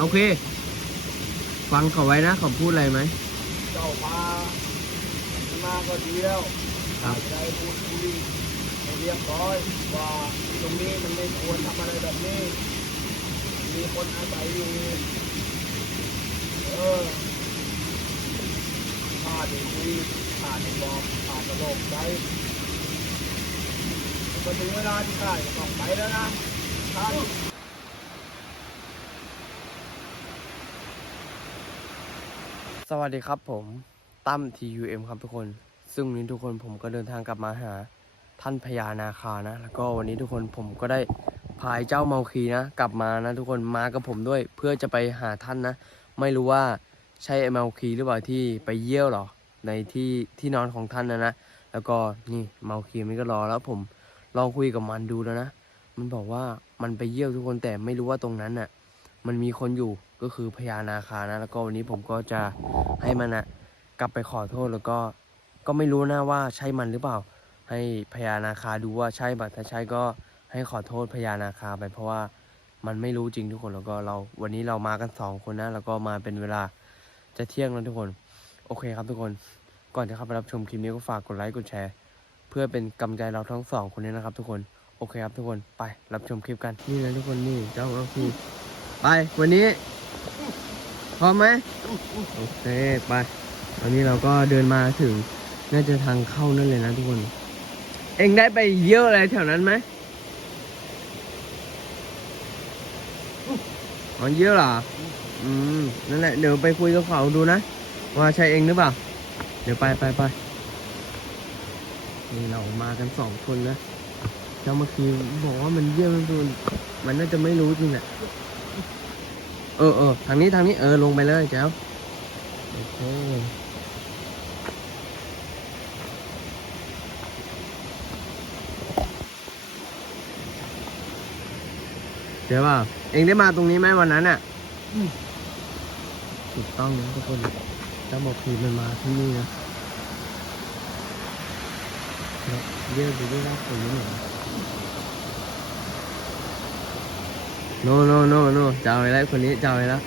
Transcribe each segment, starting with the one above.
โอเค ฟังเขาไว้นะเขาพูดอะไรไหมเจ้าพามาก็ดีแล้วครับได้พูดคุยให้เรียบร้อยว่าตรงนี้มันไม่ควรทำอะไรแบบนี้ มีคนอาศัยอยู่เออข้าได้คุยข้าได้บอกข้าจะโลกใจพอถึงเวลาที่ข้าจะต้องไปแล้วนะท่าน สวัสดีครับผมตั้ม TUM ครับทุกคน ซึ่งวันนี้ทุกคนผมก็เดินทางกลับมาหาท่านพญานาคานะ แล้วก็วันนี้ทุกคนผมก็ได้พายเจ้าเมาคีนะ กลับมานะทุกคนมากับผมด้วย เพื่อจะไปหาท่านนะ ไม่รู้ว่าใช่ไอ้เมาคีหรือเปล่าที่ไปเยี่ยวหรอในที่ที่นอนของท่านนะนะแล้วก็นี่เมาคีมันก็รอแล้วผมลองคุยกับมันดูแล้วนะมันบอกว่ามันไปเยี่ยวทุกคนแต่ไม่รู้ว่าตรงนั้นน่ะ มันมีคนอยู่ก็คือพญานาคานะ แล้วก็วันนี้ผมก็จะให้มันนะกลับไปขอโทษแล้วก็ก็ไม่รู้นะว่าใช่มันหรือเปล่า ให้พญานาคาดูว่าใช่บัถ้าใช่ก็ให้ขอโทษพญานาคาไปเพราะว่ามันไม่รู้จริงทุกคนแล้วก็เราวันนี้เรามากันสองคนนะ แล้วก็มาเป็นเวลาจะเที่ยงแล้วทุกคน โอเคครับทุกคนก่อนจะเข้าไปรับชมคลิปนี้ก็ฝากกดไลค์กดแชร์ เพื่อเป็นกำลังใจเราทั้งสองคนนี้นะครับ ทุกคนโอเคครับทุกคนไปรับชมคลิปกันนี่นะทุกคนนี่เจ้าก็คือ ไปวันนี้พร้อมไหมโอเคไปวันนี้เราก็เดินมาถึงน่าจะทางเข้านั่นเลยนะทุกคน เอ็งได้ไปเยี่ยวอะไรแถวนั้นไหมอ๋อเยี่ยวเหรออืมนั่นแหละเดี๋ยวไปคุยกับเขาดูนะ ว่าใช่เองหรือเปล่า เดี๋ยวไปไปไปนี่เรามากันสองคนนะเจ้าเมื่อกี้บอกว่ามันเยี่ยวมันมันน่าจะไม่รู้จริงแหละ เออเออทางนี้ทางนี้เออลงไปเลยเจ้าโอเคเดี๋ยวว่าเองได้มาตรงนี้ไหมวันนั้นอะถูกต้องนะทุกคนเจ้าบอกคือมันมาที่นี่นะแล้วเรียกดูด้วยว่าคนนี้เหรอ โนโนโนโนจะเอาไปแล้วคนนี้จะเอาไปแล้ว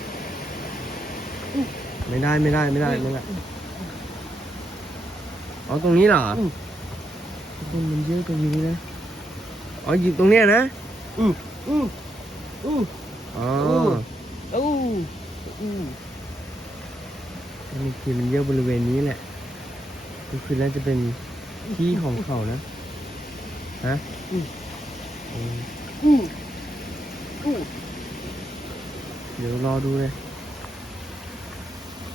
ไม่ได้ไม่ได้ไม่ได้ไม่ได้อ๋อตรงนี้เหรอทุกคนมันเยอะตรงนี้นะอ๋อหยิบตรงเนี้ยนะอืออืออืออ๋ออู้อู้นี่คือมันเยอะบริเวณนี้แหละก็คือน่าจะเป็นที่ของเขานะฮะอืมอู้อู้ เดี๋ยวรอดูเลย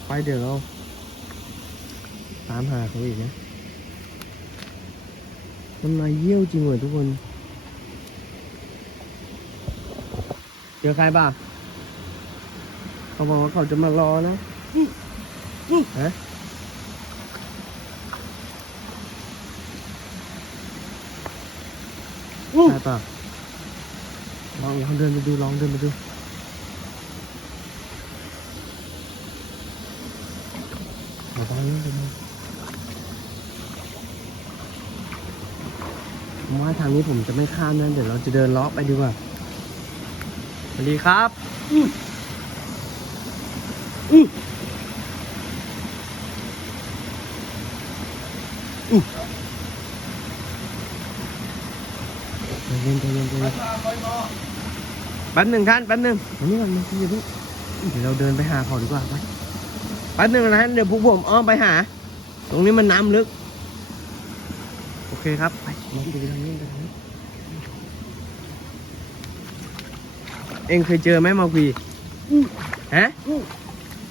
ไปเดี๋ยวเราตามหาเขาอีกนะ มันมาเยี่ยวจริงเหรอทุกคน เจอใครบ้าเขาบอกว่าเขาจะมารอนะฮะใช่ป่ะ ลองลองเดินไปดูลองเดินไปดูเอาไปเลยไปเลยผมว่าทางนี้ผมจะไม่ข้ามนะเดี๋ยวเราจะเดินเลาะไปดีกว่าสวัสดีครับใจเย็นใจเย็นใจเย็น แป๊บหนึ่งท่านแป๊บหนึ่งอันนี้มันมันคือเพิ่งเดี๋ยวเราเดินไปหาเขาดีกว่าไปแป๊บหนึ่งนะท่านเดี๋ยวพวกผมอ้อมไปหา ตรงนี้มันน้ำลึก โอเคครับไปมองไปทางนี้ไปทางนี้เองเคยเจอไหมมาคุยฮะ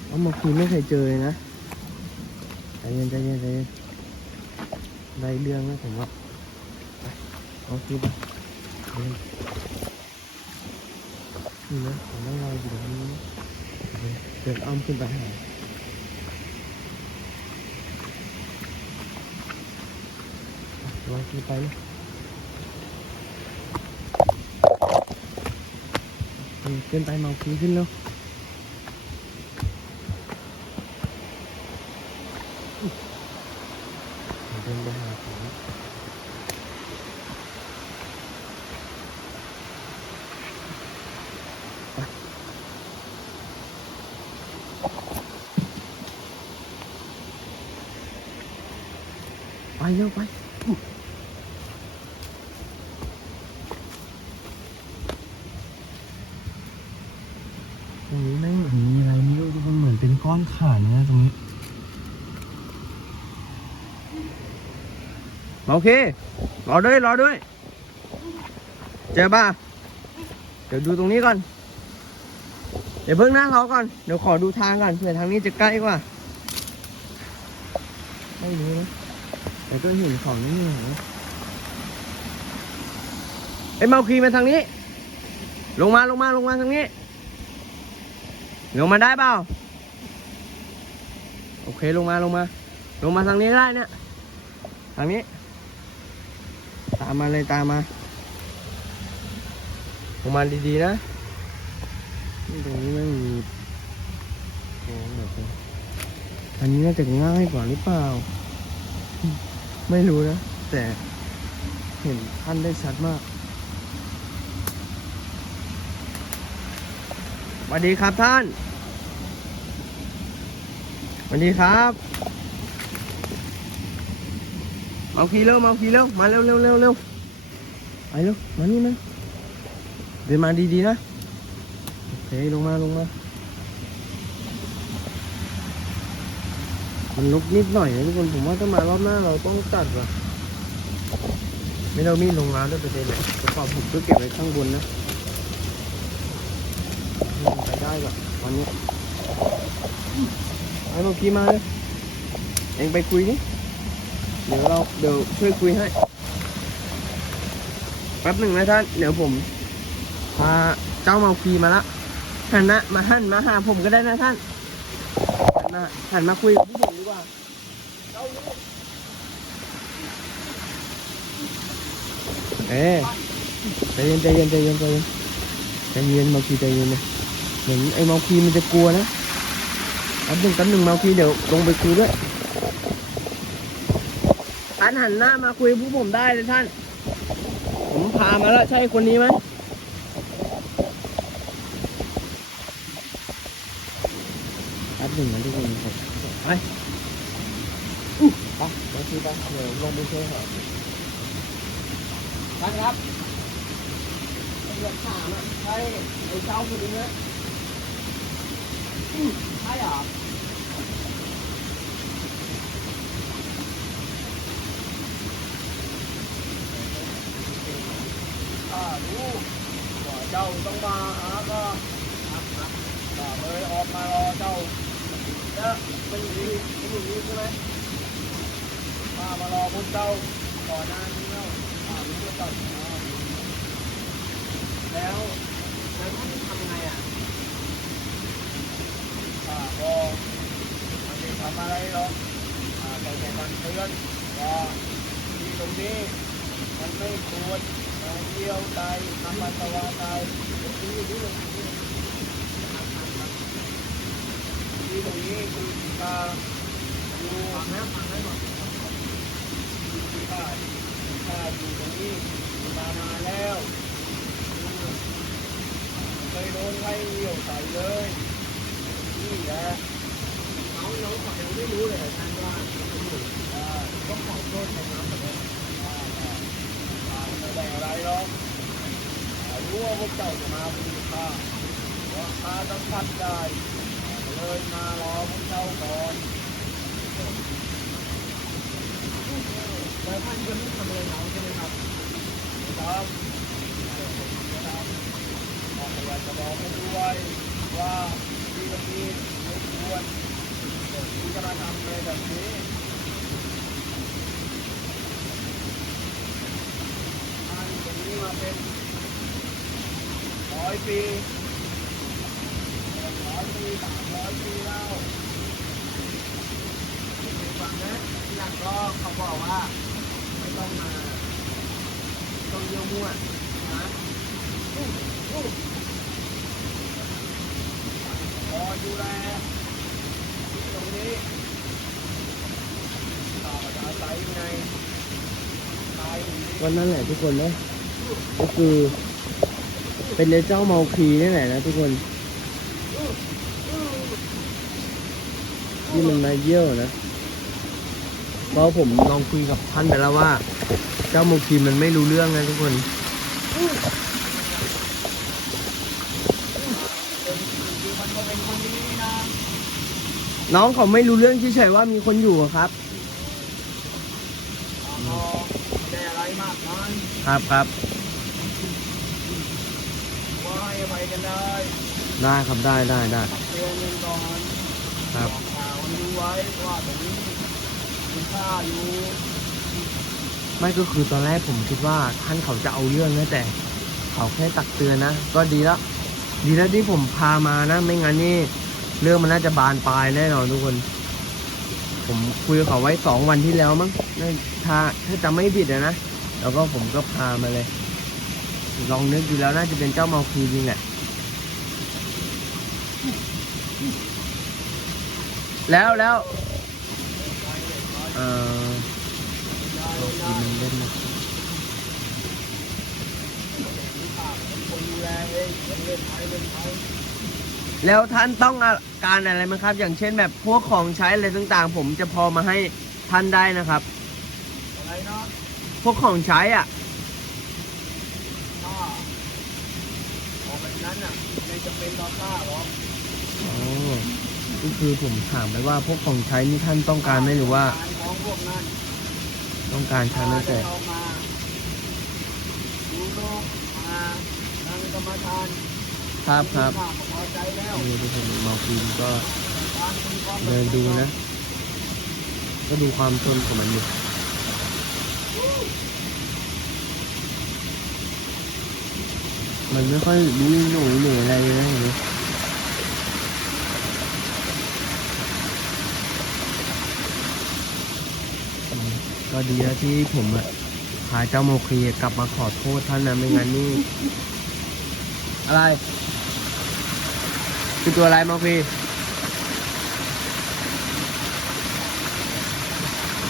เอามาคุยไม่เคยเจอเลยนะใจเย็นใจเย็นใจเย็นได้เรื่องแล้วผมว่าไปเอาคุยไป นี่นะผมต้องรออยู่ตรงนี้นะเดินอ้อมขึ้นไปหาลองขึ้นไปนะเออขึ้นไปเมาขึ้นขึ้นแล้วเดินไปหาเขา เร็วไป ตรงนี้แม่งเหมือนมีอะไรไม่รู้ทุกคน อนเป็นก้อนขาดนะตรงนี้ โอเค รอด้วย รอด้วย เจอป่ะ เดี๋ยวดูตรงนี้ก่อน เดี๋ยวเพิ่งหน้ารอก่อน เดี๋ยวขอดูทางก่อนเผื่อทางนี้จะใกล้กว่า ไม่รู้นะแต่ก็เห็นของนี่เหรอไอ้เมาคีมาทางนี้ ลงมาลงมาลงมาทางนี้ลงมาได้เปล่า โอเคลงมาลงมา ลงมาทางนี้ได้เนี่ยทางนี้ ตามมาเลยตามมาลงมาดีๆนะตรงนี้ไม่มีโอ้แบบนี้อันนี้น่าจะง่ายกว่าหรือเปล่า ไม่รู้นะ แต่เห็นท่านได้ชัดมากสวัสดีครับท่าน สวัสดีครับเอาขี่เร็วเอาขี่เร็วมาเร็วเร็วเร็วเร็วไปเร็วมานี่มันเดินมาดีๆนะโอเคลงมาลงมามันลุกนิดหน่อยนะทุกคนผมว่าถ้ามารอบหน้าเราต้องจัดว่ะไม่เรามีลงร้านด้วยประเด็นเลยกระเป๋าผมก็เก็บไว้ข้างบนนะไปได้ก่อนตอนนี้ ไอ้เมื่อกี้มาเลยเองไปคุยนี่เดี๋ยวเราเดี๋ยวช่วยคุยให้แป๊บหนึ่งนะท่าน เดี๋ยวผมพาเจ้าเมาคีมาละหันนะมาหันมาหาผมก็ได้นะท่านหันมาหันมาคุยกับผู้ผมดีกว่าเอ๊ใจเย็นใจเย็นใจเย็นใจเย็นใจเย็นเมาคีใจเย็นนะเหมือนไอ้เมาคีมันจะกลัวนะ แป๊บหนึ่งแป๊บหนึ่งเมาคีเดี๋ยวลงไปคุยด้วยท่านหันหน้ามาคุยกับผู้ผมได้เลยท่าน ผมพามาแล้วใช่คนนี้ไหมแป๊บหนึ่งนะทุกคนครับไปอู้ไปไปคือไปเดี๋ยวลงไปช่วยเขาท่านครับอยากถามอะใช่ไอ้เจ้าคนนี้ไหมอืม ใช่หรออ่ารู้ว่าเจ้าต้องมาหาก็ครับครับก็เลยออกมารอเจ้าแล้วมันอยู่นี่มันอยู่นี่ใช่ไหมป้ามารอพวกเจ้าก่อนหน้านี้แล้วป้ารู้ว่าเจ้าแล้วแล้วท่านทำไงอะ ป้าก็ม่ได้ทำอะไรหรอกแต่แค่การเตือนว่าที่ตรงนี้มันไม่ควรมาเที่ยวใจทำปัสสาวะใจที่นี่ที่ตรงนี้คือสีกาอยู่ฟังนะฟังได้วหมดสีกาสีกาอยู่ตรงนี้อยู่มานานแล้วเคยโดนไล่เหี่ยวใส่เลย ราก็ยังไม่รู้เลยท่าว่าก็ขอโทษในน้ำประเด็นไม่ได้อะไรหรอกรู้ว่าพวกเจ้าจะมาเป็นข้าว่าข้าต้องพัดได้เลยมารอพวกเจ้าก่อนแล้วท่านจะไม่ทำอะไรเราใช่ไหมครับครับครับบอกอยากจะบอกให้ด้วยว่า ที่ตรงนี้ไม่ควรที่จะมาทำอะไรแบบนี้ท่านตรงนี้มาเป็นร้อยปีร้อยปีสามร้อยปีแล้วฟังนะที่หลังก็เขาบอกว่าไม่ต้องมาต้องเยี่ยวมั่วนะ อยดูแลตรงนี้ต่อจะอาศัยอยู่ในชายตรงนี้วันนั้นแหละทุกคนเนาะก็คือ เป็นเจ้าเมาคีนี่แหละนะทุกคนที่มันมาเยี่ยวนะเพราะผมลองคุยกับท่านไปแล้วว่า เจ้าโมคีมันไม่รู้เรื่องนะทุกคน คือมันก็เป็นคนดีนะ น้องเขาไม่รู้เรื่องเฉยๆว่ามีคนอยู่อะครับอ่าก็ไม่ได้อะไรมากนั้นครับครับว่าให้อภัยกันได้ได้ครับได้ได้ได้เตือนกันก่อนครับบอกข่าวมันรู้ไว้ว่าตรงนี้มีค่าอยู่ไม่ก็คือตอนแรกผมคิดว่าท่านเขาจะเอาเรื่องนะแต่เขาแค่ตักเตือนนะก็ดีแล้วดีแล้วที่ผมพามานะ ไม่งั้นนี่ เรื่องมันน่าจะบานปลายแน่นอนทุกคน ผมคุยกับเขาไว้สองวันที่แล้วมั้งน่าถ้าถ้าจำไม่ผิดนะ แล้วก็ผมก็พามาเลย ลองนึกดูแล้วน่าจะเป็นเจ้าเมาคีจริงแหละแล้วแล้วเออเมาคีมันเล่นนะดูแลเองเล่นไปเล่นไป แล้วท่านต้องการอะไรไหมครับ อย่างเช่นแบบพวกของใช้อะไรต่างๆ ผมจะพอมาให้ท่านได้นะครับ อะไรเนาะพวกของใช้อะค่าของแบบนั้นอะไม่จำเป็นต่อค่าหรอกอ๋อก็คือผมถามไปว่าพวกของใช้นี่ท่านต้องการไหมหรือว่าการของพวกนั้นต้องการใช้ไหมแต่เอามาดูโลกมาทางกรรมฐาน ครับครับนี่ทุกคนเมาฟีนก็การคุยความเดินดูนะ ก็ดูความทนของมันอยู่มันไม่ค่อยรู้หนูหนูอะไรเลยนะเห็นไหมก็ดีแล้วที่ผมอะพาเจ้าโมคีกลับมาขอโทษท่านนะไม่งั้นนี่ อะไร คือตัวอะไรโมคี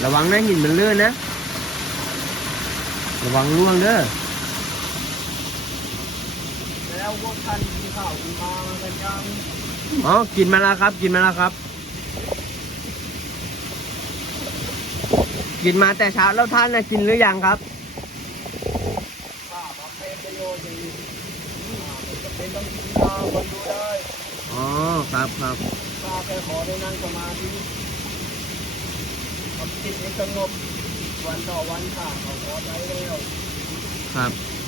ระวังนะหินมันเลื่อนนะ ระวังล่วงเด้อแล้วพวกท่านกินข้าวกินปลามากันยังอ๋อ กินมาแล้วครับ กินมาแล้วครับ กินมาแต่เช้าแล้วท่านนะกินหรือยังครับข้าบำเพ็ญประโยชน์ดีอ่าไม่จำเป็นต้องกินข้าวคนดูได้ อ๋อ ครับครับข้าแค่ขอได้นั่งสมาธิทำจิตให้สงบวันต่อวันข้าก็พอใจแล้วครับ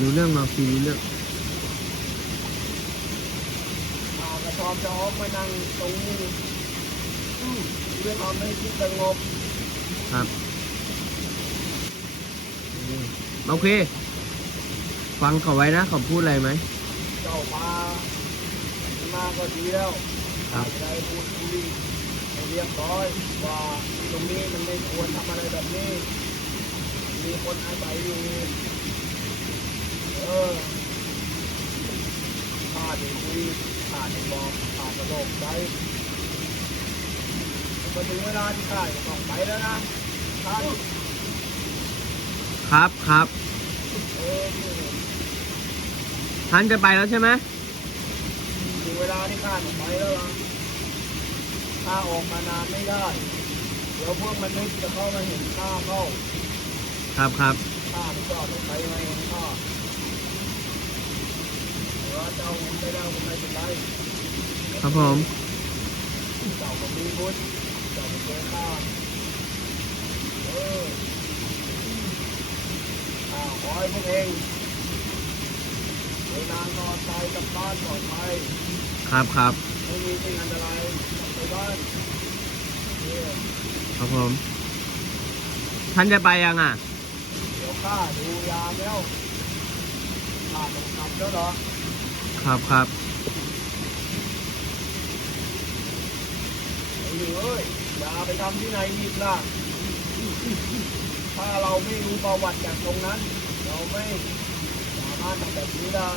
รู้เรื่องมาฟรีรู้เรื่องข้าก็ชอบจะออกมานั่งตรงนี้อืมเพื่อทำให้จิตสงบครับอืมโอเค ฟังเขาไว้นะเขาพูดอะไรไหม เจ้ามามาก็ดีแล้วครับจะได้พูดคุยให้เรียบร้อยว่าตรงนี้มันไม่ควรทำอะไรแบบนี้ มีคนอาศัยอยู่เออข้าได้คุยข้าได้บอกข้าก็โลกใจพอถึงเวลาที่ข้าจะต้องไปแล้วนะครับครับเออ ท่านจะไปแล้วใช่ไหมถึงเวลาที่ข้าต้องไปแล้วล่ะข้าออกมานานไม่ได้ เดี๋ยวพวกมันนึกจะเข้ามาเห็นข้าเข้า ครับครับข้าไม่ชอบใครมาเห็นข้าแต่ว่าเจ้าเห็นไปแล้วก็ไม่เป็นไรครับผมเจ้าก็มีบุญเจ้าไปเจอข้าเออข้าขอให้พวกเอง เดินทางปลอดภัยกลับบ้านปลอดภัยครับครับไม่มีสิ่งอันตรายกลับไปบ้านเนี่ยครับผมท่านจะไปยังอะ เดี๋ยวข้าดูยามแล้วข้าต้องกลับแล้วเหรอครับครับไอ้หนูเอ้ยอย่าไปทำที่ไหนอีกล่ะถ้าเราไม่รู้ประวัติจากตรงนั้น เราไม่ สามารถทำแบบนี้ได้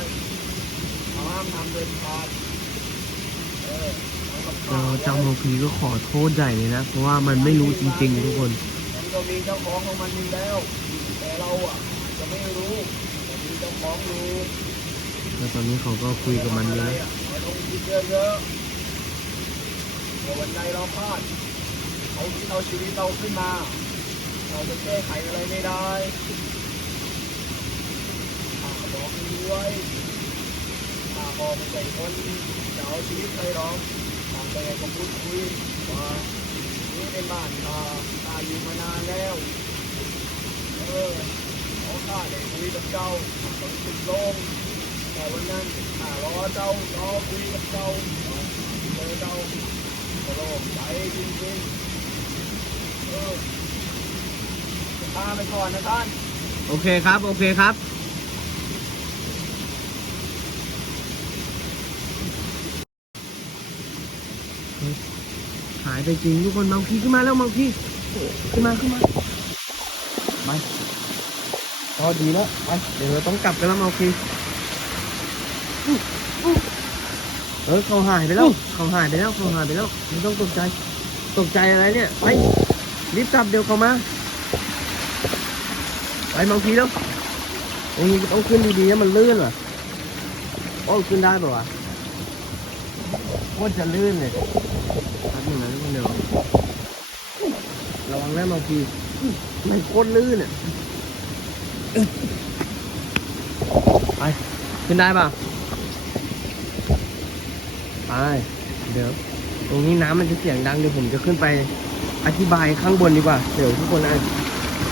เราห้ามทำเด็ดขาดเออเอากับก็ข้าวเจ้าโมคีก็ขอโทษใหญ่เลยนะ เพราะว่ามันไม่รู้จริงๆทุกคน มันก็มีเจ้าของของมันอยู่แล้ว แต่เราอะ จะไม่รู้แต่มีเจ้าของรู้แล้วตอนนี้เขาก็คุยกับมันอยู่นะเราต้องคิดเยอะๆเดี๋ยววันใดเราพลาดเขาคิดเอาชีวิตเราขึ้นมา เราจะแก้ไขอะไรไม่ได้ข้าบอกให้ ด้วยข้าพอไม่ใช่คนจะเอาชีวิตใครหรอกข้าแต่ก็พูดคุยว่านี่เป็นบ้านข้าข้าอยู่มานานแล้ว เออขอข้าได้คุยกับเจ้าต้องสุดโลงแต่วันนั้นข้ารอเจ้ารอคุยกับเจ้าเจอเจ้าก็โล่งใจจริงๆเออจะพาไปก่อนนะท่าน โอเคครับ โอเคครับายไปจริงทุกคนเมาคีขึ้นมาแล้วเมาคีโอ้ขึ้นมาขึ้นมาไปก็ดีแล้วไปเดี๋ยวเราต้องกลับกันแล้วเมาคีอู้อู้เออเขาหายไปแล้วเขาหายไปแล้วเขาหายไปแล้วไม่ต้องตกใจตกใจอะไรเนี่ยไปรีบกลับเดี๋ยวเขามาไปเมาคีแล้วตรงนี้ต้องขึ้นดีๆนะมันลื่นว่ะโอ้ขึ้นได้ป่าวะโคตรจะลื่นเลย นึงนะทุกคนเดี๋ยวระวังนะบางทีไมันโคตรลื่นอะไปขึ้นได้ป่ะไปเดี๋ยว ตรงนี้น้ำมันจะเสียงดังเดี๋ยวผมจะขึ้นไปอธิบายข้างบนดีกว่า เดี๋ยวทุกคนอะ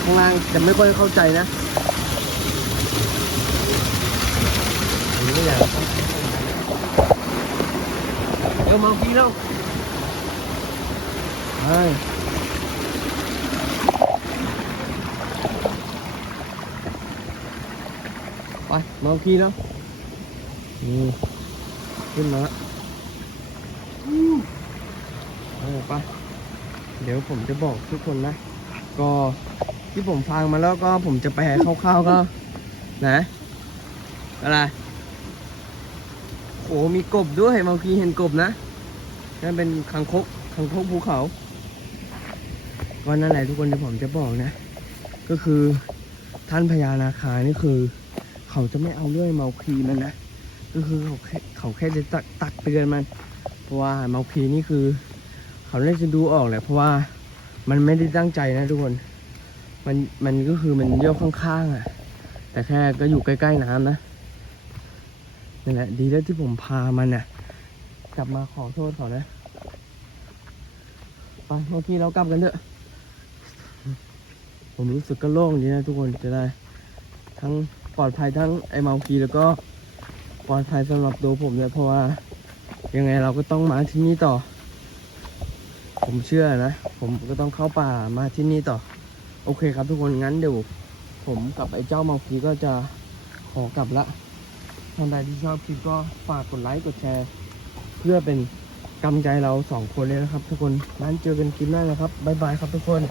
ข้างล่างจะไม่ค่อยเข้าใจนะนี่ก็อย่างเดี๋ยวมาพีแล้ว ใช่ไปมาเอาคีแล้วนี่ขึ้นมาละอู้เออไปเดี๋ยวผมจะบอกทุกคนนะ ก็ที่ผมฟังมาแล้วก็ผมจะแปลคร่าวๆก็ นะอะไรโอ้มีกบด้วยเมื่อกี้เห็นกบนะนั่นเป็นคังคกคังคกภูเขา ก็นั่นแหละทุกคนที่ผมจะบอกนะ ก็คือท่านพญานาคานี่คือ เขาจะไม่เอาเรื่องเมาคีมันนะก็คือเขาแค่เขาแค่จะตักตักเตือนมัน เพราะว่าเมาคีนี่คือ เขาน่าจะดูออกแหละเพราะว่ามันไม่ได้ตั้งใจนะทุกคน มันมันก็คือมันเยี่ยวข้างๆอะ แต่แค่ก็อยู่ใกล้ๆน้ำนะนั่นแหละดีแล้วที่ผมพามันน่ะ กลับมาขอโทษเขานะไปเมื่อกี้เรากลับกันเถอะ ผมรู้สึกก็โล่งดีนะทุกคนจะได้ ทั้งปลอดภัยทั้งไอเมาคีแล้วก็ปลอดภัยสำหรับตัวผมเนี่ยเพราะว่ายังไงเราก็ต้องมาที่นี่ต่อ ผมเชื่อนะ ผมก็ต้องเข้าป่ามาที่นี่ต่อ โอเคครับทุกคนงั้นเดี๋ยวผมกับไอ้เจ้าเมาคีก็จะขอกลับละท่านใดที่ชอบคลิปก็ฝากกดไลค์กดแชร์ เพื่อเป็นกำลังใจเราสองคนเลยนะครับ ทุกคนงั้นเจอกันคลิปหน้านะครับบ๊ายบายครับทุกคน